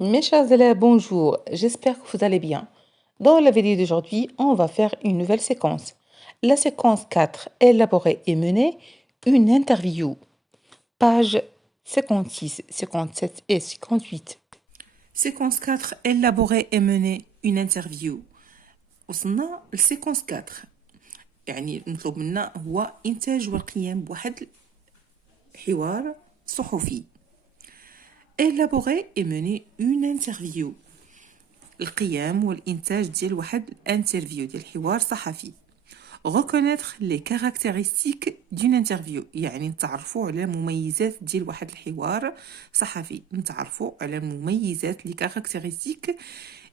Mes chers élèves, bonjour. J'espère que vous allez bien. Dans la vidéo d'aujourd'hui, on va faire une nouvelle séquence. La séquence 4, élaborer et mener une interview. Page 56, 57 et 58. Séquence 4, élaborer et mener une interview. وصلنا للسيكونس 4. يعني المطلوب منا هو إنتاج والقيام بواحد حوار صحفي. Élaborer et mener une interview. القيام والإنتاج ديال واحد انترفيو ديال حوار صحفي. Reconnaître les caractéristiques d'une interview، يعني نتعرفوا على مميزات ديال واحد الحوار صحفي، نتعرفوا على مميزات لي caractéristiques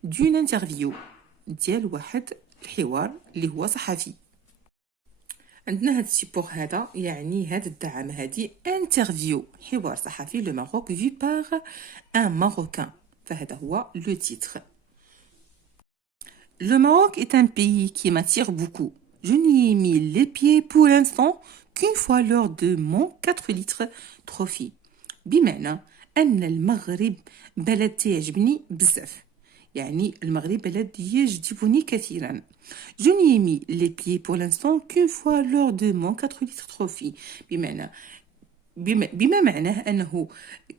d'une interview ديال واحد الحوار اللي هو صحفي. عندنا هاد السيبور هذا، يعني هاد الدعامة هادي انترفيو، حوار صحفي لو ماروك في بار ان ماروكان، فهذا هو لو تيتر. Le Maroc est un pays qui m'attire beaucoup. Je n'y ai mis les pieds pour l'instant qu'une fois lors de mon 4 litres trophy. بمعنى أن المغرب بلد تعجبني بزاف. يعني المغرب بلد يجذبني كثيرا. Je n'y ai mis les pieds pour l'instant qu'une fois lors de mon 4 litres trophy. بما معناه أنه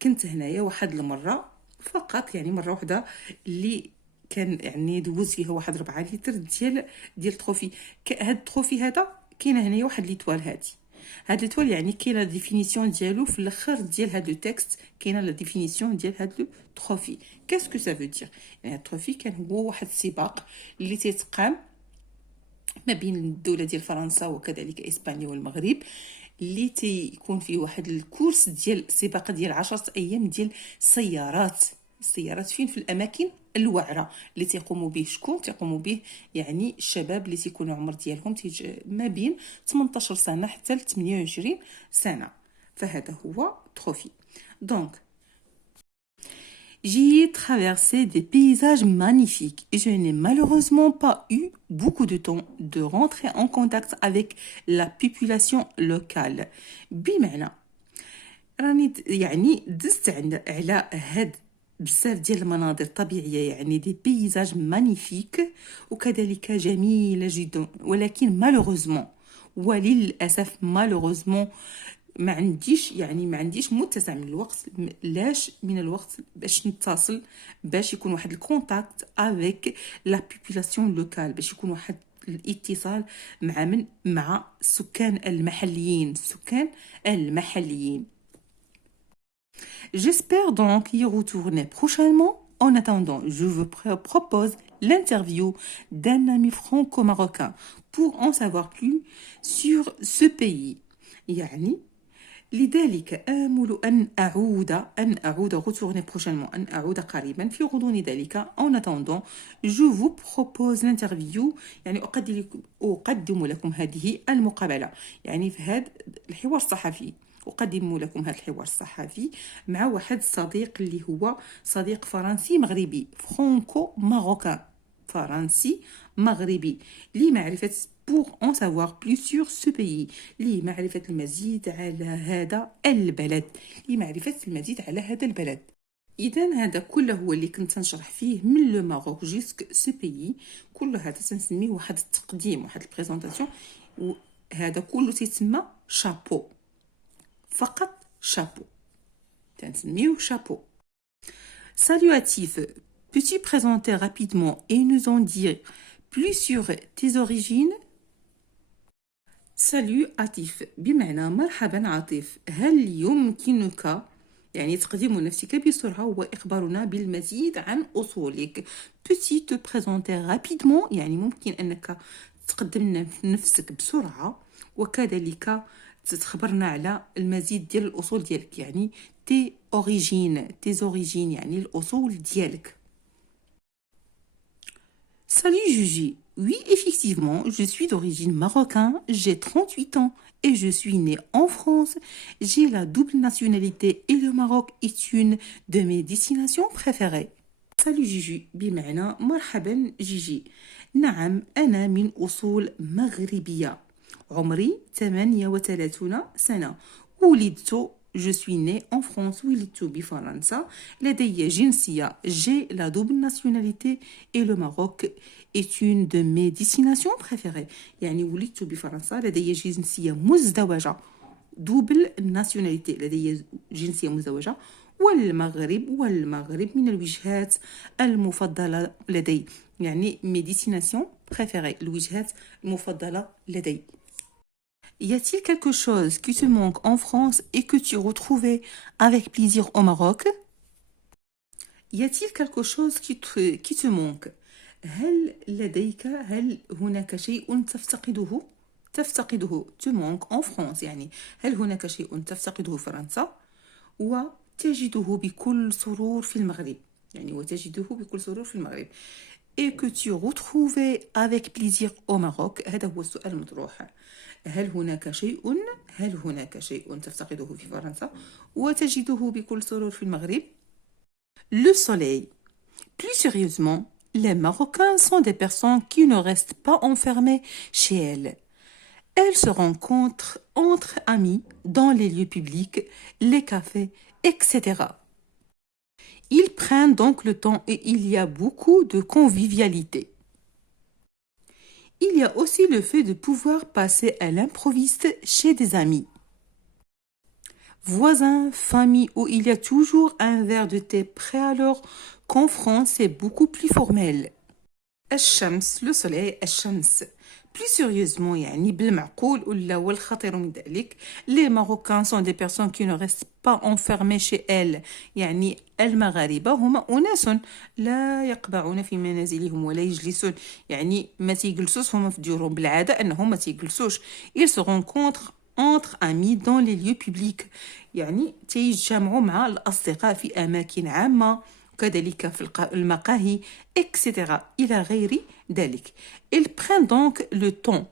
كنت هنايا واحد المرة فقط، يعني مرة واحدة اللي كان يعني دوز فيها واحد 4 لتر ديال التروفي. هاد التروفي هذا كاينه هنايا واحد ليتوال هاد ليتوال، يعني كاينه ديفينيسيون ديالو في الاخر ديال هاد لو تكست، كاينه لا ديفينيسيون ديال هاد لو تروفي. كاسكو سا فو دير؟ يعني هاد التروفي كان هو واحد السباق اللي تيتقام ما بين الدوله ديال فرنسا وكذلك اسبانيا والمغرب، اللي تيكون فيه واحد الكورس ديال سباق ديال 10 ايام ديال السيارات فين؟ في الاماكن الوعره اللي تيقوموا به. شكون تيقوموا به؟ يعني الشباب اللي تيكونوا عمر ديالهم ما بين 18 سنه حتى ل 28 سنه، فهذا هو تروفي. دونك j'y ai traversé des paysages magnifiques et je n'ai malheureusement pas eu beaucoup de temps de rentrer en contact avec la population locale. بمعنى راني يعني دزت على هاد بزاف ديال المناظر الطبيعيه، يعني دي بيزاج مانيفيك وكذلك جميله جدا، ولكن مالوغوزمون وللاسف مالوغوزمون ما عنديش متسع من الوقت، من الوقت باش نتصل، باش يكون واحد الكونتاكت افيك لا بوبولاسيون لوكال، باش يكون واحد الاتصال مع السكان المحليين. J'espère donc y retourner prochainement. En attendant, je vous propose l'interview d'un ami franco-marocain pour en savoir plus sur ce pays. يعني لذلك آمل أن أعود retourner prochainement، أن أعود قريبا في غضون ذلك. En attendant, je vous propose l'interview، يعني أقدم لكم هذه المقابلة، يعني في هذا الحوار الصحفي أقدم لكم هذا الحوار الصحفي مع واحد صديق اللي هو صديق فرنسي مغربي، فرانكو ماروكان، فرنسي مغربي، لمعرفة pour en savoir plus sur ce pays، لمعرفة المزيد على هذا البلد، إذا هذا كله هو اللي كنت نشرح فيه من لو ماروك جوسك سو بيي. كل هذا تنسميه واحد التقديم، واحد البريزونطاسيون، وهذا كله تيتسمى شابو، فقط شابو، تنسميه شابو. Salut Atif, peux-tu présenter rapidement et nous en dire plus sur tes origines? Salut Atif، بمعنى مرحبا عاطف، هل يمكنك يعني تقديم نفسك بسرعة وإخبارنا بالمزيد عن أصولك؟ Peux-tu te présenter rapidement، يعني ممكن أنك تقدم نفسك بسرعة وكذلك تخبرنا على المزيد ديال الأصول ديالك، يعني tes origines يعني الأصول ديالك. Salut Juji, oui effectivement, je suis d'origine marocaine, j'ai 38 ans et je suis née en France. J'ai la double nationalité et le Maroc est une de mes destinations préférées. Salut Juju، بمعنى مرحبا جيجي، نعم أنا من أصول مغربية، عمري 38 سنة، ولدت je suis né en France. ولدت بفرنسا. لدي جنسية. J'ai la double nationalité et le Maroc est une de mes destinations préférées. يعني ولدت بفرنسا. لدي جنسية مزدوجة. double nationalité. لدي جنسية مزدوجة. والمغرب من الوجهات المفضلة لدي. يعني mes destinations préférées. الوجهات المفضلة لدي. Y a-t-il quelque chose qui te manque en France et que tu retrouvais avec plaisir au Maroc? Y a-t-il quelque chose qui te manque? هل هناك شيء تفتقده te manque en France يعني هل هناك شيء تفتقده في فرنسا وتجده بكل سرور في المغرب يعني وتجده بكل سرور في المغرب et que tu retrouvais avec plaisir au Maroc هذا هو السؤال المطروح هل هناك شيء تفتقده في فرنسا وتجده بكل سرور في المغرب Le soleil. Plus sérieusement, les Marocains sont des personnes qui ne restent pas enfermées chez elles. Elles se rencontrent entre amis dans les lieux publics, les cafés, etc. Ils prennent donc le temps et il y a beaucoup de convivialité. Il y a aussi le fait de pouvoir passer à l'improviste chez des amis. Voisins, famille, où il y a toujours un verre de thé prêt à l'heure, qu'en France c'est beaucoup plus formel. الشمس, le soleil, الشمس. Plus sérieusement, يعني بالمعقول ولا والخطير من ذلك, les Marocains sont des personnes qui ne restent pas enfermées chez elles. يعني المغاربة هم أناس لا يقبعون في منازلهم ولا يجلسون. يعني ما تيجلسوش هم في ديورهم بالعادة أنهم ما تيجلسوش. Ils se rencontrent entre amis dans les lieux publics. يعني تيجمعوا مع الأصدقاء في أماكن عامة. كذلك في المقاهي etc. إلى غير ذلك. Ils prennent donc le temps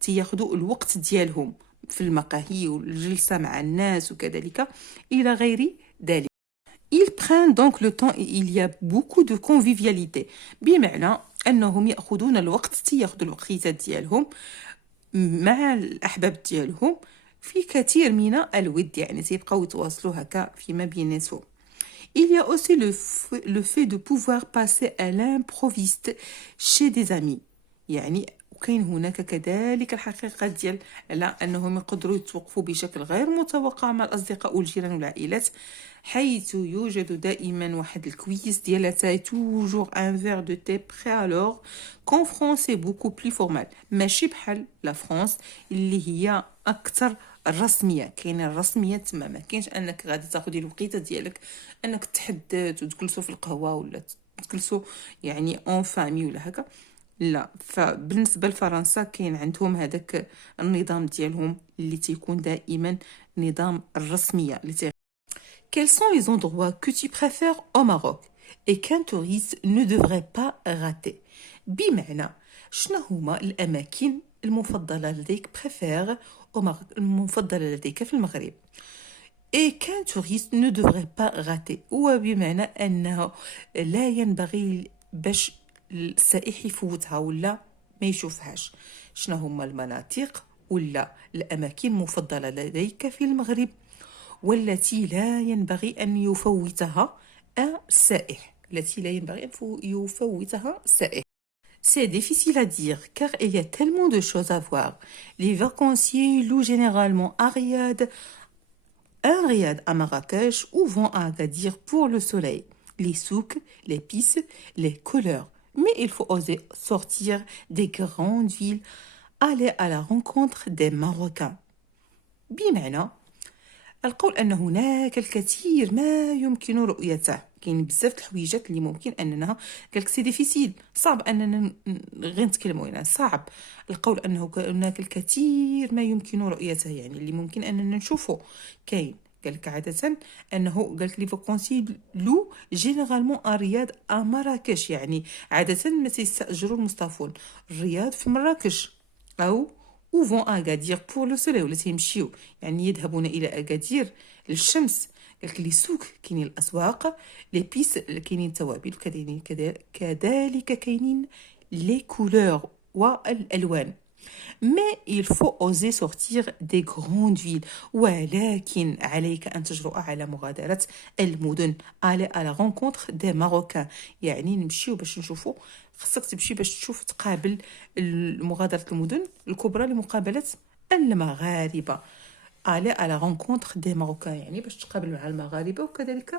تياخدوا الوقت ديالهم في المقاهي والجلسة مع الناس وكذلك إلى غير ذلك. Ils prennent donc le temps et il y a beaucoup de convivialité بمعنى أنهم يأخذون الوقت تياخدوا الوقيتات ديالهم مع الأحباب ديالهم في كثير من الود يعني تيبقاو يتواصلوا هكا فيما بيناتهم. Il y a aussi le fait de pouvoir passer à l'improviste chez des amis. يعني وكاين هناك كذلك الحقيقة ديال على أنهم يقدروا يتوقفوا بشكل غير متوقع مع الأصدقاء والجيران والعائلات حيث يوجد دائما واحد الكويس ديال اتاي toujours un verre de thé prêt à l'heure qu'en France c'est beaucoup plus formal ماشي بحال لا فرنسا اللي هي أكثر الرسميه كاين الرسميه تما ما كاينش انك غادي تاخذي الوقيته ديالك انك تحدث وتجلسوا في القهوه ولا تجلسوا يعني اون فامي ولا هكا لا فبالنسبه لفرنسا كاين عندهم هذاك النظام ديالهم اللي تيكون دائما نظام الرسميه اللي Quels sont les endroits que tu préfères au Maroc et qu'un touriste ne devrait pas rater بمعنى شنو هما الاماكن المفضله لديك préfère المفضلة لديك في المغرب et qu'un touriste ne devrait pas rater وبمعنى أنه لا ينبغي باش السائح يفوتها ولا ما يشوفهاش شنو هما المناطق ولا الأماكن المفضلة لديك في المغرب والتي لا ينبغي أن يفوتها السائح C'est difficile à dire car il y a tellement de choses à voir. Les vacanciers louent généralement un riad à Marrakech ou vont à Agadir pour le soleil, les souks, les pistes, les couleurs. Mais il faut oser sortir des grandes villes, aller à la rencontre des Marocains. بمعنى القول أن هناك الكثير ما يمكن رؤيته كاين بزاف الحويجات اللي ممكن اننا قالك سي ديفيسيل صعب اننا غير نتكلموا يعني صعب القول انه هناك الكثير ما يمكن رؤيته يعني اللي ممكن اننا نشوفه كاين قالك عاده انه قالك لي فاكونسي لو جينيرالمون الرياض مراكش عاده ما تيستاجروا المصطفون الرياض في مراكش او ou vont à Agadir pour le soleil ولا تيمشيو يعني يذهبون إلى أكادير للشمس قالك لي سوق كاينين الأسواق لي بيس كاينين التوابل كذلك كاينين لي كولور والألوان Mais il faut oser sortir des grandes villes. ولكن عليك أن تجرؤ على مغادرة المدن. aller à la rencontre des Marocains. يعني نمشيو باش نشوفوا خصك تمشي باش تشوف تقابل مغادرة المدن الكبرى لمقابلة المغاربة. aller à la rencontre des Marocains يعني باش تقابل مع المغاربة وكذلك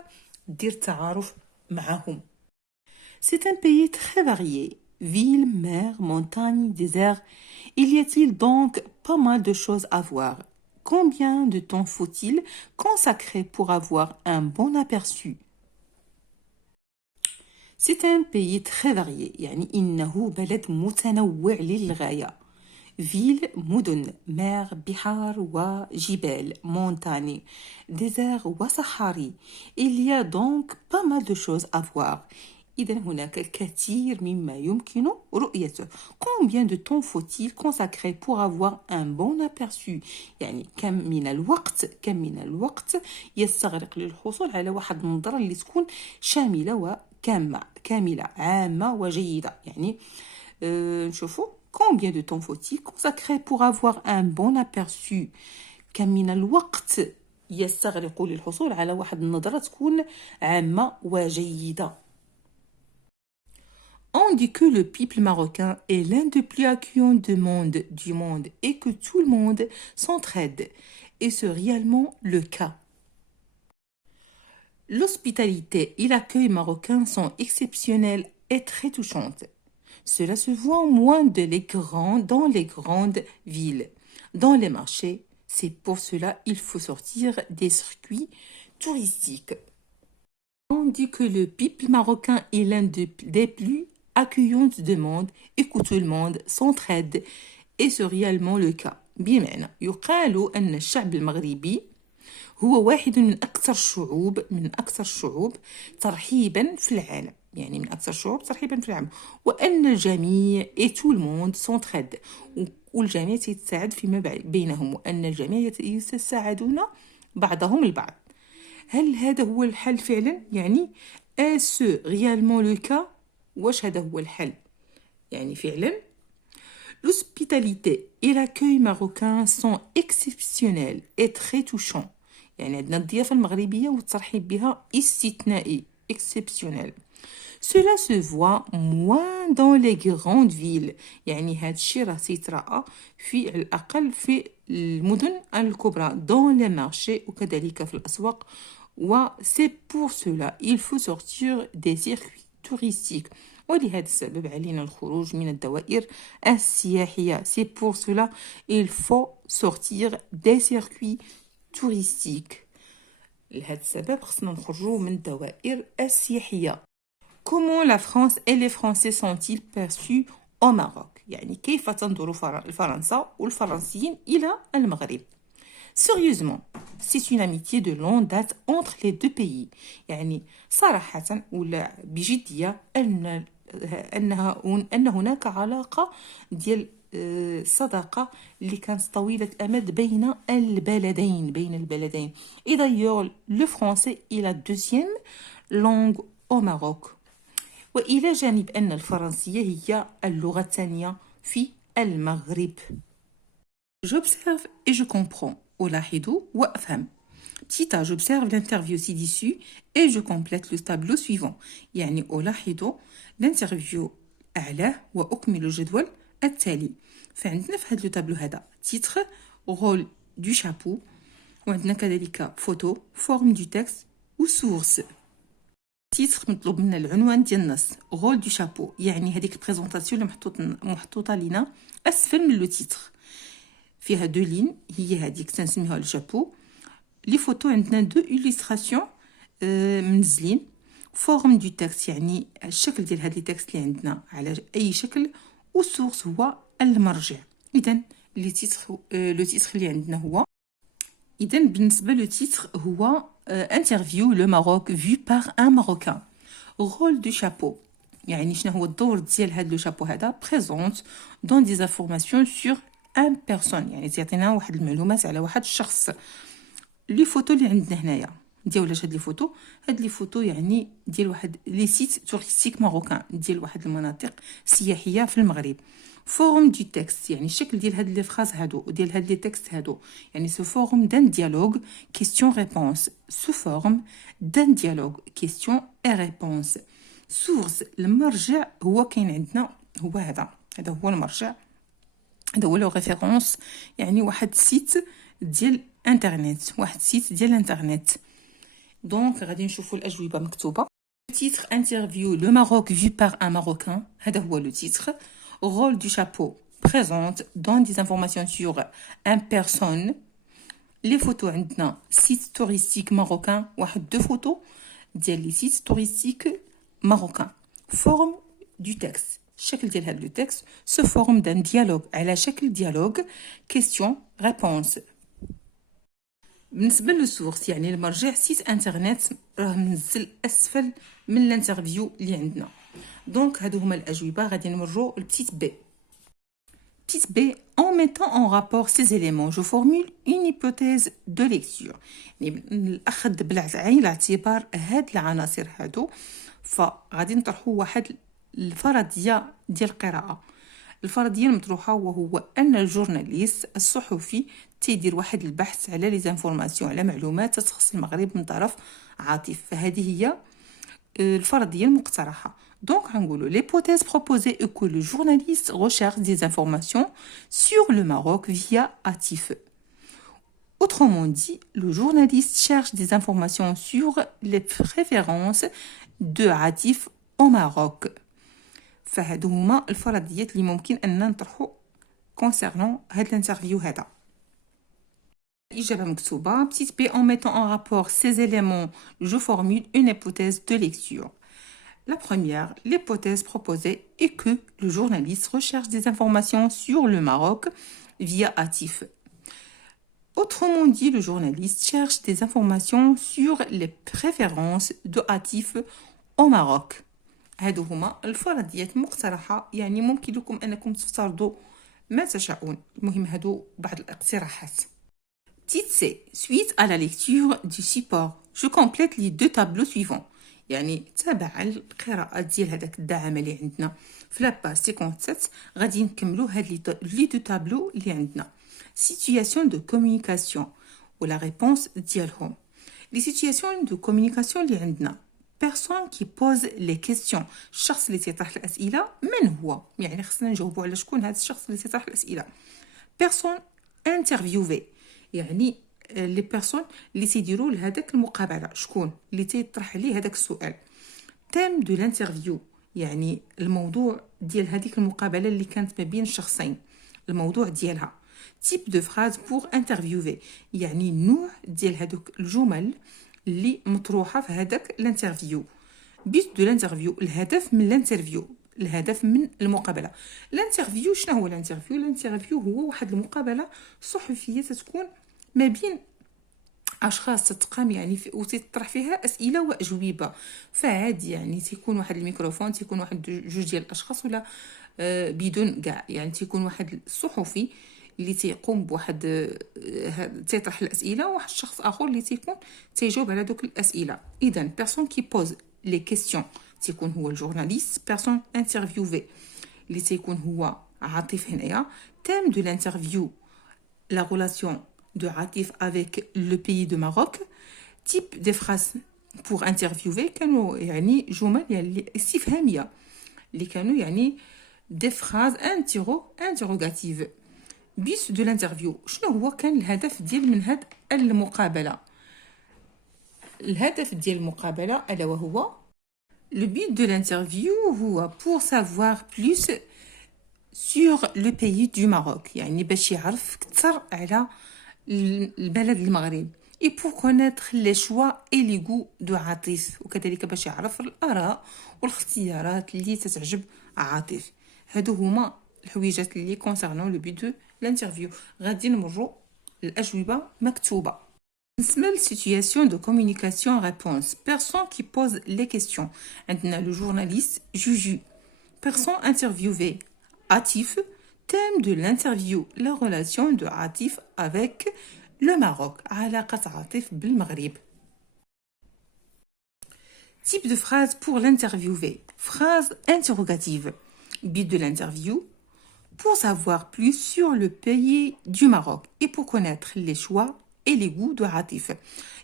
دير تعارف معهم. C'est un pays très varié. Villes, mers, montagnes, déserts. Il y a-t-il donc pas mal de choses à voir? Combien de temps faut-il consacrer pour avoir un bon aperçu? C'est un pays très varié. يعني إنه بلد متنوع للغاية. Ville, مدن, mer, بحار وجبال, montagne, désert وصحاري. Il y a donc pas mal de choses à voir. إذا هناك الكثير مما يمكن رؤيته. Combien de temps faut-il consacrer pour avoir un bon aperçu؟ يعني كم من الوقت يستغرق للحصول على واحد النظرة اللي تكون شاملة كاملة عامة وجيدة. يعني نشوفوا combien de temps faut-il consacrer pour avoir un bon aperçu؟ كم من الوقت يستغرق للحصول على واحد النظرة تكون عامة وجيدة. On dit que le peuple marocain est l'un des plus accueillants du monde et que tout le monde s'entraide. Et c'est réellement le cas. L'hospitalité et l'accueil marocain sont exceptionnels et très touchantes. Cela se voit moins dans les grandes villes, dans les marchés. C'est pour cela qu'il faut sortir des circuits touristiques. On dit que le peuple marocain est l'un des plus accueillante du monde et que tout le monde s'entraide et c'est réellement le cas. بمعنى يقال أن الشعب المغربي هو واحد من أكثر الشعوب ترحيبا في العالم. يعني من أكثر الشعوب ترحيبا في العالم. وأن الجميع et tout le monde s'entraide. والجميع يتساعد فيما بينهم وأن الجميع يتساعدون بعضهم البعض. هل هذا هو الحل فعلا؟ يعني est-ce réellement le cas؟ واش هذا هو الحل؟ يعني فعلا l'hospitalité et l'accueil marocain sont exceptionnels et très touchants. يعني عندنا الضيافة المغربية والترحيب بها استثنائي exceptionnel. Cela se voit moins dans les grandes villes. يعني هذا الشيء راه تيتراءى في الأقل في المدن الكبرى dans les marchés وكذلك في الأسواق. و c'est pour cela il faut sortir des circuits touristique. ولهذا السبب علينا الخروج من الدوائر السياحية. C'est pour cela il faut sortir des circuits touristiques. لهذا السبب خصنا نخرجوا من الدوائر السياحية. Comment la France et les Français sont-ils perçus au Maroc؟ يعني كيف تنظر فرنسا والفرنسيين إلى المغرب؟ Sérieusement, c'est une amitié de longue date entre les deux pays. يعني صراحة ولا بجدية أن هناك علاقة ديال صداقة اللي كانت طويلة الأمد بين البلدين. Et d'ailleurs, le français est la deuxième langue au Maroc. وإلى جانب أن الفرنسية هي اللغة الثانية في المغرب. J'observe et je comprends. ألاحظ وأفهم. Petit a, j'observe l'interview ci-dessus et je complète le tableau suivant. يعني ألاحظ l'interview أعلاه وأكمل الجدول التالي. فعندنا في هذا التابلو هذا titre, rôle du chapeau وعندنا كذلك photo, forme du texte و source. titre مطلوب منا العنوان ديال النص. rôle du chapeau يعني هذيك البريزونطاسيون اللي محطوطة لنا أسفل من لو titre. فيها دو لين هي هذيك تنسميها الجابو. لي فوتو عندنا دو إليستراسيون منزلين. فورم دو تكست يعني الشكل ديال هاد لي تكست اللي عندنا على اي شكل. والسورس هو المرجع. اذا لو تيتر اللي عندنا هو بالنسبه لو تيتر هو انترفيو لو ماروك فيو بار ان ماروكان. رول دو شابو يعني شنو هو الدور ديال هاد لو شابو هذا؟ بريزونت دون دي انفورماسيون سور ان بيرسون يعني تعطينا واحد المعلومات على واحد الشخص. لي فوتو اللي عندنا هنايا ديال هاد لي فوتو يعني ديال واحد لي سيت توريستيك ماروكان ديال واحد المناطق سياحيه في المغرب. فورم دو تكست يعني الشكل ديال هاد لي فراز هادو وديال هاد لي تكست هادو يعني سو فورم دان ديالوج كيستيون ريبونس. سو فورم دان ديالوج كيستيون اي ريبونس. سورس المرجع هو كاين عندنا هو هذا هو المرجع، هذا هو لو ريفيرونس يعني واحد سيت ديال انترنت، واحد سيت ديال انترنت. دونك غادي نشوفوا الاجوبه مكتوبه. تيتر انترفيو لو ماروك vu par un marocain، هذا هو لو تيتر. rôle du chapeau présente donne des informations sur un personne. les photos عندنا site touristique marocain واحد دو فوتو ديال لي سيت توريستيك ماروكان. forme du texte الشكل ديال هذا لو تكست سو فورم دان ديالوج على شكل ديالوج كيستيون ريبونس. بالنسبه للسورس يعني المرجع سيت انترنت راه منزل اسفل من الانترفيو اللي عندنا. دونك هادو هما الاجوبه. غادي نمروا لبتيت بي. Petite B, en mettant en rapport ces éléments, je formule une hypothèse de lecture. يعني الأخذ بعين الاعتبار هاد العناصر هادو فغادي نطرحوا واحد الفرضية ديال القراءة. الفرضية المطروحة وهو أن الجورناليست الصحفي تيدير واحد البحث على لي زانفورماسيون على معلومات تخص المغرب من طرف عاطف. فهذه هي الفرضية المقترحة. Donc, l'hypothèse proposée est que le journaliste recherche des informations sur le Maroc via Atif. Autrement dit, le journaliste cherche des informations sur les préférences de Atif au Maroc. فهادو هما الفرضيات اللي ممكن أن نطرحو concernant هاد الانترفيو هذا. الإجابة مكتوبة. Petite B, en mettant en rapport ces éléments, je formule une hypothèse de lecture. La première, l'hypothèse proposée est que le journaliste recherche des informations sur le Maroc via Atif. Autrement dit, le journaliste cherche des informations sur les préférences de Atif au Maroc. هادو هما الفرضيات المقترحة يعني ممكن لكم أنكم تفترضوا ما تشاءون. المهم هادو بعض الاقتراحات. Petite C. Suite à la lecture du support, je complète les deux tableaux suivants. يعني تابع القراءة ديال هذاك الدعامة اللي عندنا في لاباج 57 غادي نكملوا هاد لي دو تابلو اللي عندنا. situation de communication ولا réponse ديالهم. les situations de communication اللي عندنا personne qui pose les questions الشخص اللي تيطرح الأسئلة من هو يعني خصنا نجاوبوا على شكون هذا الشخص اللي تيطرح الأسئلة. personne interviewée يعني لي بيرسون اللي تيديروا لهداك المقابله شكون اللي تيطرح عليه هذاك السؤال. تيم دو لانترفيو يعني الموضوع ديال هذيك المقابله اللي كانت ما بين الشخصين الموضوع ديالها. تيب دو فراز بور انترفيوفي يعني النوع ديال هذوك الجمل اللي مطروحه في هذاك الانترفيو. بيت دو لانترفيو الهدف من الانترفيو الهدف من المقابله. الانترفيو شنو هو الانترفيو؟ الانترفيو هو واحد المقابله صحفيه تتكون ما بين اشخاص تتقام يعني وتطرح فيها اسئله واجوبه. فعادي يعني تيكون واحد الميكروفون تيكون واحد جوج ديال الاشخاص ولا بدون كاع يعني تيكون واحد الصحفي اللي تيقوم بواحد تيطرح الاسئله وواحد الشخص اخر اللي تيكون تيجاوب على دوك الاسئله. اذا بيرسون كي بوز لي كيسيون تيكون هو الجورناليست. بيرسون انترفيوفي اللي تيكون هو عاطف هنايا. تيم دو لانترفيو لا ريلاسيون de Atif avec le pays de Maroc. type des phrases pour interviewer كانوا يعني جمل يعني استفهامية اللي كانوا يعني des phrases interrogatives. but de l'interview شنو هو كان الهدف ديال من هاد المقابلة؟ الهدف ديال المقابلة ألا وهو le but de l'interview هو pour savoir plus sur le pays du Maroc يعني باش يعرف كثر على البلد المغرب. et pour connaître les choix et les goûts de عاطف وكذلك باش يعرف الآراء والاختيارات اللي تتعجب عاطف. هادو هما الحويجات اللي كونسيرنون لو بيت دو لانترفيو. غادي نمروا الأجوبة مكتوبة. بالنسبة للسيتوياسيون دو كومونيكاسيون ريبونس بيرسون كي بوز لي كيسيون عندنا لو جورناليست جوجو. بيرسون انترفيوفي Atif. Thème de l'interview, la relation de Atif avec le Maroc. علاقة عاطف بالمغرب. Type de phrase pour l'interviewer. Phrase interrogative. But de l'interview. Pour savoir plus sur le pays du Maroc et pour connaître les choix et les goûts de عاطف.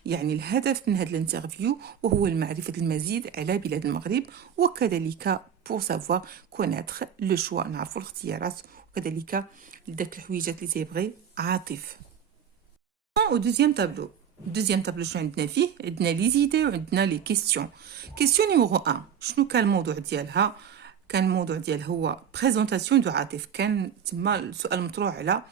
يعني الهدف من هذا الانترفيو وهو معرفة المزيد على بلاد المغرب وكذلك pour savoir connaître le choix نعرفوا الاختيارات وكذلك داك الحويجات اللي تيبغي عاطف. Au deuxième tableau. Deuxième tableau شنو عندنا فيه؟ عندنا لي زيدي وعندنا لي كيستيون. كيستيون نيميرو 1 شنو كان الموضوع ديالها؟ كان الموضوع ديالها هو بريزونطاسيون دو عاطف. كان تما السؤال مطروح على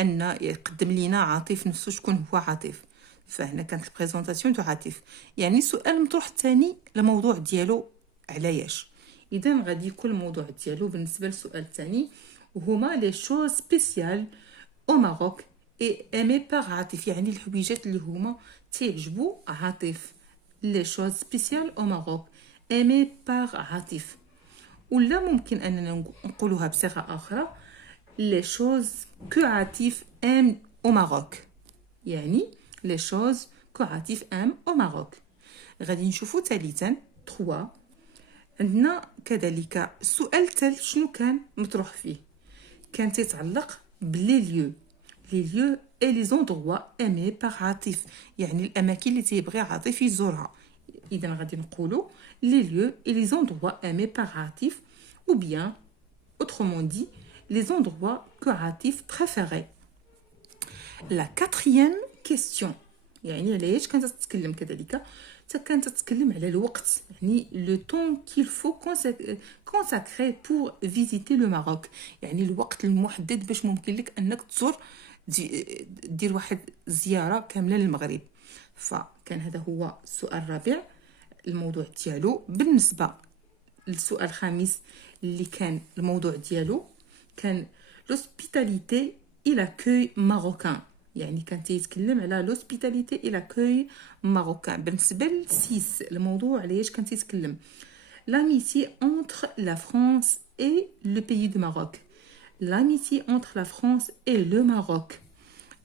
ان يقدم لينا عاطف نفسه شكون هو عاطف. فهنا كانت البريزونطاسيون دو عاطف. يعني السؤال مطروح الثاني الموضوع ديالو علاش. اذا غادي يكون الموضوع ديالو بالنسبه للسؤال الثاني وهما لي شوز سبيسيال او ماروك اي ايمي باغ عاطف. يعني الحويجات اللي هما تعجبوا عاطف. لي شوز سبيسيال او ماروك ايمي باغ عاطف. ولا ممكن اننا نقولوها بصيغه اخرى les choses que عاطف aime au Maroc. يعني les choses que عاطف aime au Maroc. غادي نشوفوا ثالثا 3. عندنا كذلك السؤال الثالث شنو كان مطروح فيه؟ كان تيتعلق بلي ليو. لي ليو اي لي زوندروا ايمي باغ عاطف. يعني الاماكن اللي تيبغي عاطف يزورها. اذا غادي نقولوا لي ليو اي لي زوندروا ايمي باغ عاطف ou bien autrement dit les endroits que عاطف préférait. La quatrième question يعني علاش كانت تتكلم كذلك كانت تتكلم على الوقت. يعني le temps qu'il faut consacrer pour visiter le Maroc. يعني الوقت المحدد باش ممكن لك انك تزور دير واحد زيارة كاملة للمغرب. فكان هذا هو السؤال الرابع الموضوع ديالو. بالنسبة للسؤال الخامس اللي كان الموضوع ديالو كان l'hospitalité et l'accueil marocain. يعني كان تيتكلم على l'hospitalité et l'accueil marocain. بالنسبة للسيس الموضوع علاش كان تيتكلم l'amitié entre la France et le pays du Maroc. L'amitié entre la France et le Maroc.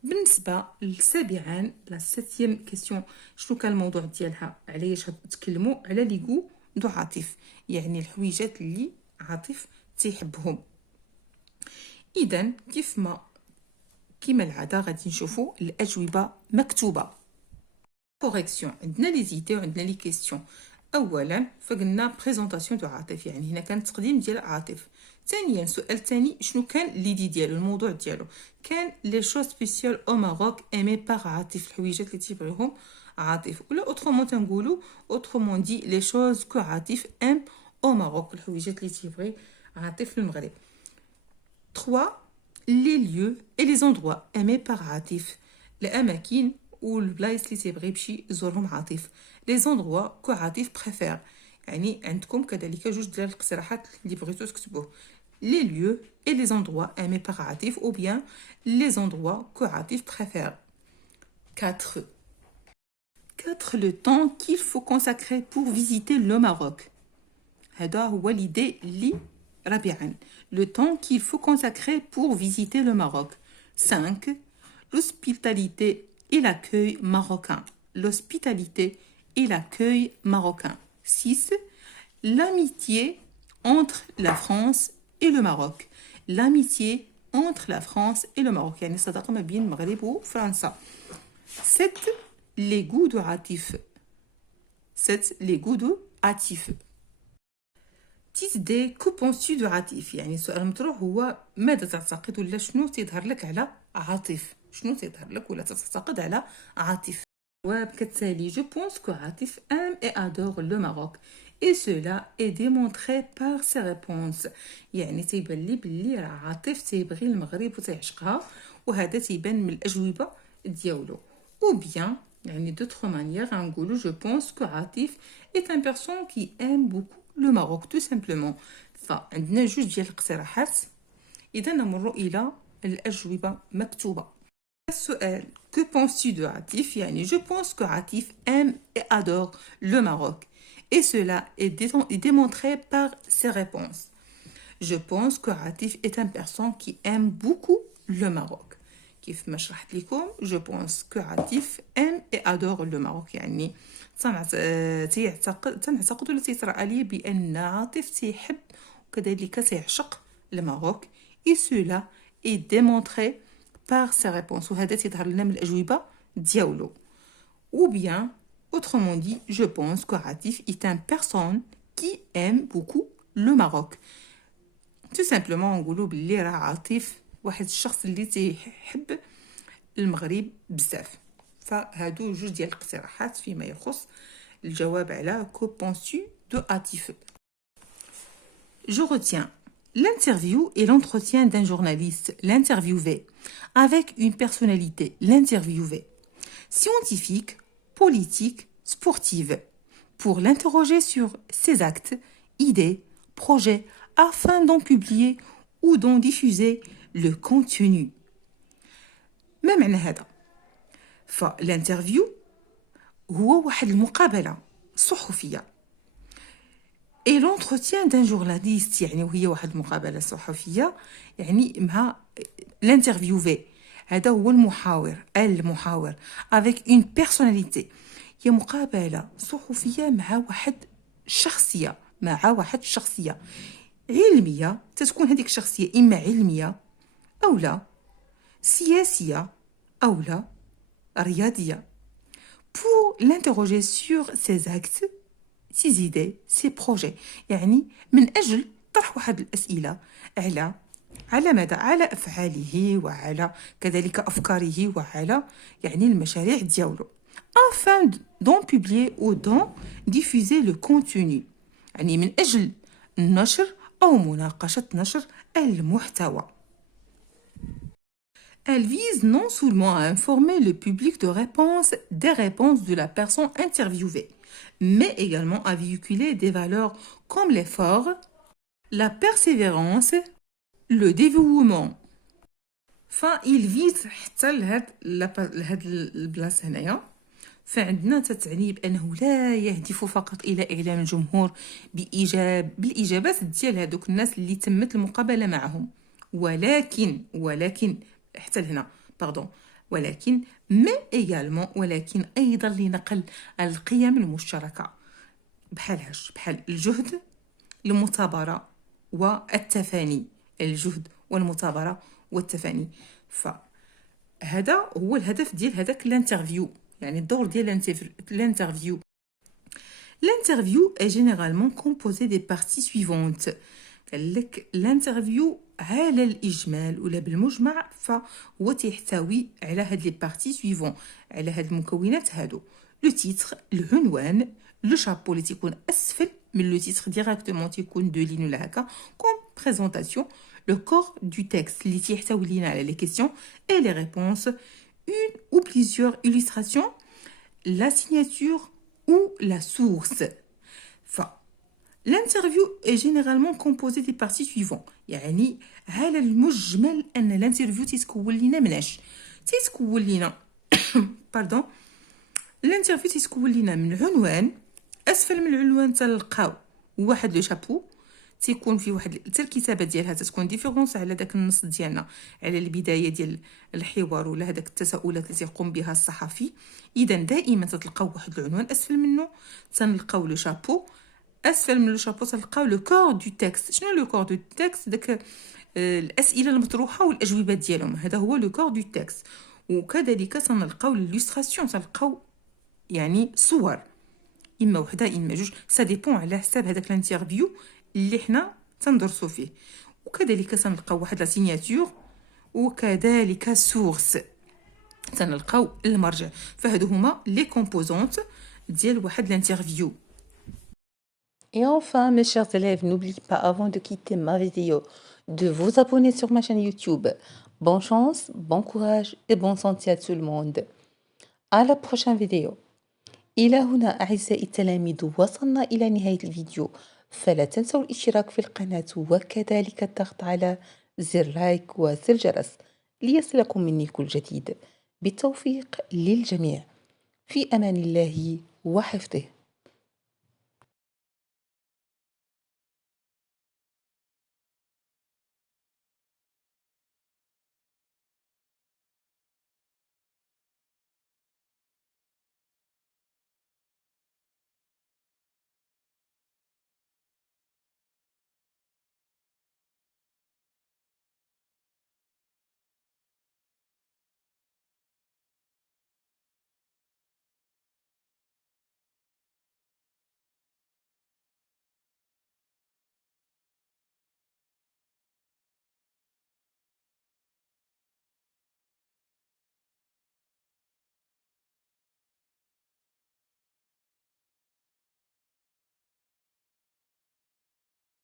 بالنسبة للسابعا la septième question شنو كان الموضوع ديالها؟ علاش تكلموا على لي غو دو عاطف. يعني الحويجات اللي عاطف تيحبهم. اذا كيما العاده غادي نشوفوا الاجوبه مكتوبه. كوريكسيون عندنا لي زيتي وعندنا لي كيستيون. اولا فقلنا بريزونطاسيون دو عاطف. يعني هنا كان التقديم ديال عاطف. ثانيا السؤال الثاني شنو كان ليدي ديالو الموضوع ديالو كان لي شو سبيسيال او ماروك ايمي باغ عاطف. الحويجات اللي تيبغيهم عاطف. ولا اوترومون تنقولوا اوترومون دي لي شوز كو عاطف ام او ماروك. الحويجات اللي تيبغي عاطف في المغرب. 3. les lieux et les endroits aimés par عاطف. الاماكن والبلايص اللي تيبغي يمشي يزورهم عاطف. les endroits que عاطف préfère. يعني عندكم كذلك جوج ديال الاقتراحات اللي بغيتو تكتبوه. les lieux et les endroits aimés par عاطف ou bien les endroits que عاطف préfère. 4. Le temps qu'il faut consacrer pour visiter le Maroc. هذا هو l'idée اللي رابعا. Le temps qu'il faut consacrer pour visiter le Maroc. 5. L'hospitalité et l'accueil marocain. L'hospitalité et l'accueil marocain. 6. L'amitié entre la France et le Maroc. L'amitié entre la France et le Maroc. يعني صداقة ما بين المغرب وفرنسا. 7. Les goûts de عاطف. 7. Les goûts de عاطف. Petite idée, que penses-tu de عاطف؟ يعني السؤال المطروح هو ماذا تعتقد ولا شنو تظهر لك على عاطف؟ شنو تظهر لك ولا تعتقد على عاطف؟ الجواب كالتالي: Je pense que عاطف aime et adore le Maroc et cela est démontré par ses réponses. يعني تيبان لي بلي راه عاطف تيبغي المغرب وتيعشقها وهذا تيبان من الأجوبة ديالو. ou bien يعني d'autres manières غنقولوا je pense que عاطف est une personne qui aime beaucoup le Maroc tout simplement. فعندنا جوج ديال الاقتراحات. إذا نمر إلى الأجوبة مكتوبة. السؤال que penses-tu de عاطف؟ يعني je pense que عاطف aime et adore le Maroc et cela est démontré par ses réponses. Je pense que عاطف est une personne qui aime beaucoup le Maroc. كيف ما شرحت لكم je pense que عاطف aime et adore le Maroc. يعني تنعتقد ولا تيطرأ لي بأن عاطف تيحب وكذلك تيعشق الماروك et cela est démontré par ses réponses وهذا تيظهر لنا من الأجوبة ديالو. Ou bien, autrement dit, je pense que Atif est une personne qui aime beaucoup le Maroc. Tout simplement, نقولوا باللي راه عاطف واحد الشخص اللي تيحب المغرب بزاف. فهادو جوج ديال الاقتراحات فيما يخص الجواب على que penses-tu de Atif. Je retiens l'interview et l'entretien d'un journaliste, l'interviewé, avec une personnalité, l'interviewé, scientifique, politique, sportive, pour l'interroger sur ses actes, idées, projets, afin d'en publier ou d'en diffuser le contenu. ما معنى هذا؟ فالانترفيو هو واحد المقابلة صحفية. Et l'entretien d'un journaliste يعني وهي واحد المقابلة صحفية يعني مع l'interviewé. هذا هو المحاور avec une personnalité. هي مقابلة صحفية مع واحد شخصية علمية. تتكون هذيك الشخصية إما علمية أو لا سياسية أو لا رياضية. Pour l'interroger sur ses actes, ses idées, ses projets. يعني من أجل طرح واحد الأسئلة على ماذا؟ على أفعاله وعلى كذلك أفكاره وعلى يعني المشاريع ديالو. Afin d'en publier ou d'en diffuser le contenu. يعني من أجل النشر أو مناقشة نشر المحتوى. Elle vise non seulement à informer le public des réponses de la personne interviewée, mais également à véhiculer des valeurs comme l'effort, la persévérance, le dévouement. فإل فيز حتى لهاد البلاصة هنايا فعندنا تتعني بأنه لا يهدف فقط إلى إعلام الجمهور بالإجابات ديال هادوك الناس اللي تمت المقابلة معهم ولكن حتى لهنا ولكن ولكن أيضا لنقل القيم المشتركة بحال الجهد المثابرة والتفاني. فهذا هو الهدف ديال هذاك الانترفيو يعني الدور ديال الانترفيو. L'interview est généralement composée des parties suivantes. قال لك الانترفيو على الإجمال ولا بالمجمع فهو تحتوي على هاد لي بارتي سويفون على هاد المكونات هادو. لو تيتر العنوان لو شابو اللي تيكون أسفل من لو تيتر ديراكتومون تيكون دو لين ولا هكا كوم بريزونطاسيون. لو كور دو تكست اللي تيحتوي لينا على لي كيسيون اي لي ريبونس une ou plusieurs illustrations, la signature ou la source. L'interview est généralement composée des parties suivantes. يعني على المجمل أن الانترفيو تتكون لنا مناش تتكون لنا الانترفيو تتكون لنا من عنوان. أسفل من العنوان تلقاو واحد لو شابو تيكون في واحد حتى الكتابه ديالها تتكون ديفيرونس على داك النص ديالنا على البدايه ديال الحوار ولا هذاك التساؤلات اللي تيقوم بها الصحفي. اذا دائما تلقاو واحد العنوان اسفل منه تنلقاو لو شابو. اسفل من لو شابو تلقاو لو كور دو تكست. شنو لو كور دو تكست؟ داك الاسئله المطروحه والاجوبه ديالهم هذا هو لو كور دو تكست. وكذلك تنلقاو لليستراسيون تلقاو يعني صور اما وحده اما جوج سا ديبون على حساب هذاك الانترفيو اللي حنا تندرسو فيه. وكذلك تنلقاو واحد لا سيناتور وكذلك سورس تنلقاو المرجع. فهادو هما لي كومبوزونت ديال واحد الانترفيو. Et enfin, mes chers élèves, n'oubliez pas avant de quitter ma vidéo de vous abonner sur ma chaîne YouTube. Bonne chance, bon courage et bonne santé à tout le monde. À la prochaine vidéo. إلى هنا أعزائي التلاميذ وصلنا إلى نهاية الفيديو، فلا تنسوا الاشتراك في القناة وكذلك الضغط على زر لايك وزر الجرس ليصلكم مني كل جديد. بالتوفيق للجميع، في أمان الله وحفظه.